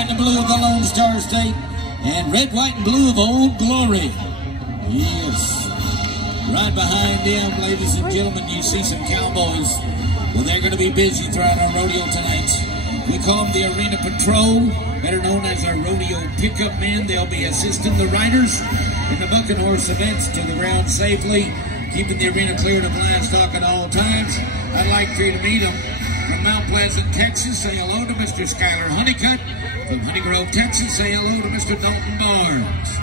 white, and blue of the Lone Star State, and red, white, and blue of Old Glory. Yes. Right behind them, ladies and gentlemen, you see some cowboys. Well, they're going to be busy throughout our rodeo tonight. We call them the Arena Patrol, better known as our rodeo pickup men. They'll be assisting the riders in the bucking horse events to the ground safely, keeping the arena cleared of livestock at all times. I'd like for you to meet them. From Mount Pleasant, Texas, say hello to Mr. Skyler Honeycutt. From Honey Grove, Texas, say hello to Mr. Dalton Barnes.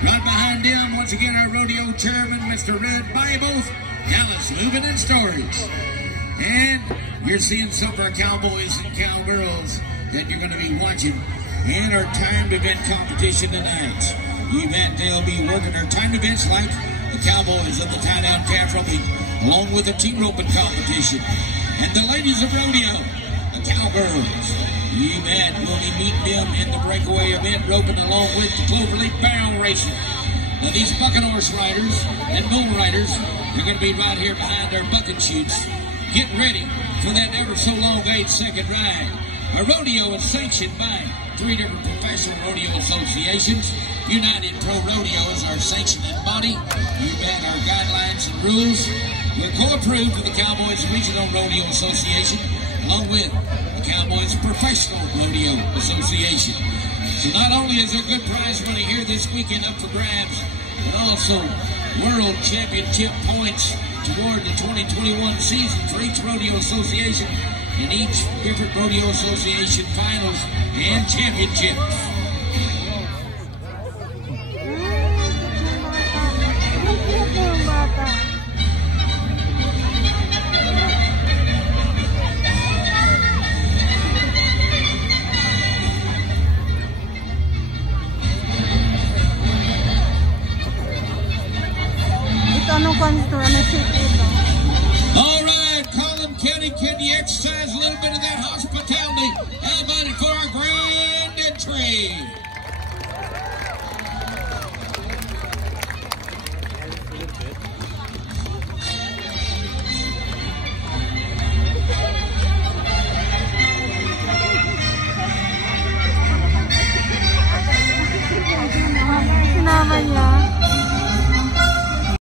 Right behind them, once again, our rodeo chairman, Mr. Red Bible, Dallas Moving and Storage. And you're seeing some of our cowboys and cowgirls that you're going to be watching in our timed event competition tonight. You bet they'll be working our timed events like the cowboys of the tie-down calf roping, along with the team roping competition. And the ladies of rodeo, the cowgirls. You bet we'll be meeting them in the breakaway event roping along with the Cloverleaf barrel racing. Now these bucking horse riders and bull riders, they're going to be right here behind our bucking chutes, getting ready for that ever so long 8-second ride. Our rodeo is sanctioned by 3 different professional rodeo associations. United Pro Rodeo is our sanctioning body. You bet our guidelines and rules. We're co-approved with the Cowboys Regional Rodeo Association, along with the Cowboys Professional Rodeo Association. So not only is there good prize money here this weekend up for grabs, but also World Championship points toward the 2021 season for each rodeo association and each different rodeo association finals and championships. All right, Collin County, can you exercise a little bit of that hospitality? How about it for our grand entry? Sinama niya.